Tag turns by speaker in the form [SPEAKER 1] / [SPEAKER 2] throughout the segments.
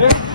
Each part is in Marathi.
[SPEAKER 1] 네.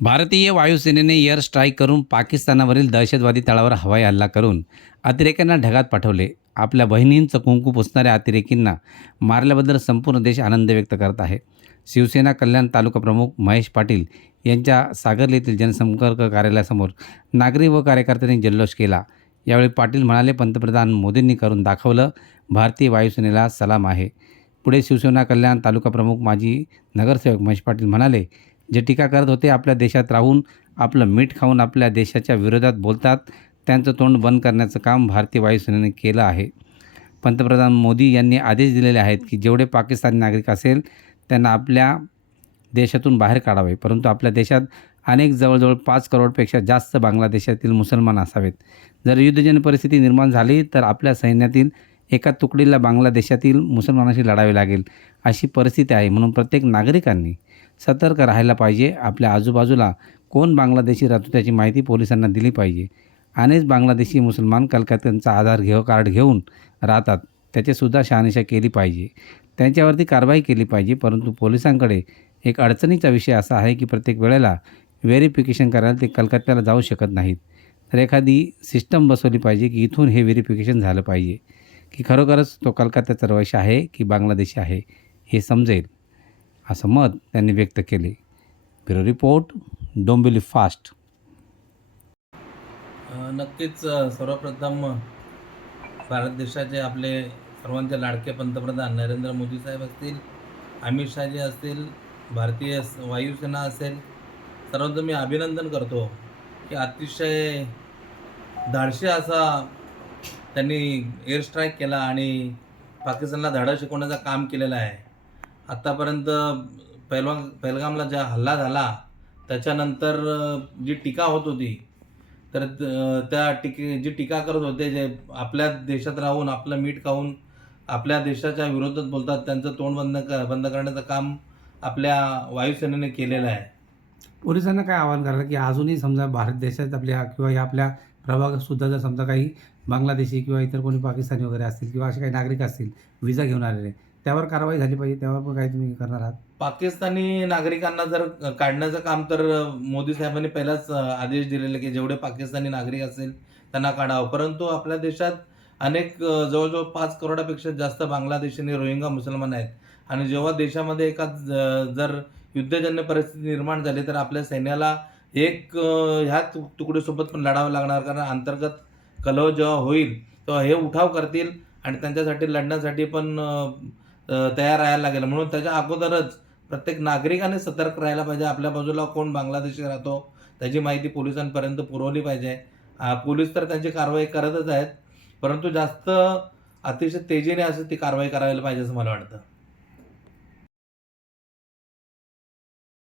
[SPEAKER 1] भारतीय वायुसेनेने एअर स्ट्राईक करून पाकिस्तानावरील दहशतवादी तळावर हवाई हल्ला करून अतिरेक्यांना ढगात पाठवले. आपल्या बहिणींचं कुंकू पुसणाऱ्या अतिरेकींना मारल्याबद्दल संपूर्ण देश आनंद व्यक्त करत आहे. शिवसेना कल्याण तालुका प्रमुख महेश पाटील यांच्या सागरली येथील जनसंपर्क कार्यालयासमोर नागरिक व कार्यकर्त्यांनी जल्लोष केला. यावेळी पाटील म्हणाले पंतप्रधान मोदींनी करून दाखवलं भारतीय वायुसेनेला सलाम आहे. पुढे शिवसेना कल्याण तालुका प्रमुख माजी नगरसेवक महेश पाटील म्हणाले जे टीका करत होते आपल्या देशात राहून आपलं मीठ खाऊन आपल्या देशाच्या विरोधात बोलतात त्यांचं तोंड बंद करण्याचं काम भारतीय वायुसेनेने केलं आहे. पंतप्रधान मोदी यांनी आदेश दिलेले आहेत की जेवढे पाकिस्तानी नागरिक असेल त्यांना आपल्या देशातून बाहेर काढावे. परंतु आपल्या देशात अनेक जवळजवळ पाच करोडपेक्षा जास्त बांगलादेशातील मुसलमान असावेत. जर युद्धजन्य परिस्थिती निर्माण झाली तर आपल्या सैन्यातील एका तुकडीला बांगलादेशातील मुसलमानाशी लढावे लागेल अशी परिस्थिती आहे. म्हणून प्रत्येक नागरिकांनी सतर्क राहायला पाहिजे. आपल्या आजूबाजूला कोण बांगलादेशी राहतो त्याची माहिती पोलिसांना दिली पाहिजे. अनेक बांगलादेशी मुसलमान कलकत्त्यांचा आधार घेव कार्ड घेऊन राहतात. त्याचीसुद्धा शहानिशा केली पाहिजे. त्यांच्यावरती कारवाई केली पाहिजे परंतु पोलिसांकडे एक अडचणीचा विषय असा आहे की प्रत्येक वेळेला व्हेरिफिकेशन करायला ते कलकत्त्याला जाऊ शकत नाहीत. तर एखादी सिस्टम बसवली पाहिजे की इथून हे व्हेरिफिकेशन झालं पाहिजे. की खरोखरच तो कलकत्त्याचा रहिवासी आहे की बांगलादेशी आहे हे समजेल. असं मत त्यांनी व्यक्त केले. Bureau report Dombivli fast.
[SPEAKER 2] नक्कीच सर्वप्रथम भारत देशाचे आपले सर्वांचे लाडके पंतप्रधान नरेंद्र मोदी साहेब असतील अमित शहाजी असतील भारतीय वायुसेना असेल सर्वांचं मी अभिनंदन करतो की अतिशय धाडशी असा त्यांनी एअर स्ट्राईक केला आणि पाकिस्तानला धडा शिकवण्याचं काम केलेलं आहे. आत्तापर्यंत पहलवान पहलगामला ज्या हल्ला झाला त्याच्यानंतर जी टीका होत होती तर त- त्या टीके जी टीका करत होते जे आपल्या देशात राहून आपलं मीठ खाऊन आपल्या देशाच्या विरोधात बोलतात त्यांचं तोंड बंद क बंद करण्याचं काम आपल्या वायुसेनेने केलेलं आहे.
[SPEAKER 3] पोलिसांना काय आवाहन करायला की अजूनही समजा भारत देशात आपल्या किंवा या आपल्या प्रभागातसुद्धा जर समजा काही बांगलादेशी किंवा इतर कोणी पाकिस्तानी वगैरे असतील किंवा असे काही नागरिक असतील विजा घेऊन आलेले त्यावर कारवाई झाली पाहिजे त्यावर पण काही तुम्ही करणार आहात?
[SPEAKER 2] पाकिस्तानी नागरिकांना जर काढण्याचं काम तर मोदी साहेबांनी पहिलाच आदेश दिलेले की जेवढे पाकिस्तानी नागरिक असेल त्यांना काढावं. परंतु आपल्या देशात अनेक जवळजवळ पाच करोडापेक्षा जास्त बांगलादेशी आणि रोहिंगा मुसलमान आहेत. आणि जेव्हा देशामध्ये एका ज- जर युद्धजन्य परिस्थिती निर्माण झाली तर आपल्या सैन्याला एक ह्या तुकडेसोबत तुकडीसोबत पण लढावं लागणार. कारण अंतर्गत कलह जेव्हा होईल तेव्हा हे उठाव करतील आणि त्यांच्यासाठी लढण्यासाठी पण तयार राहायला लागेल. म्हणून त्याच्या अगोदरच प्रत्येक नागरिकाने सतर्क राहायला पाहिजे. आपल्या बाजूला कोण बांगलादेशी राहतो त्याची माहिती पोलिसांपर्यंत पुरवली पाहिजे. पोलीस तर त्यांची कारवाई करतच आहेत परंतु जास्त अतिशय तेजीने असं ती कारवाई करायला पाहिजे असं मला वाटतं.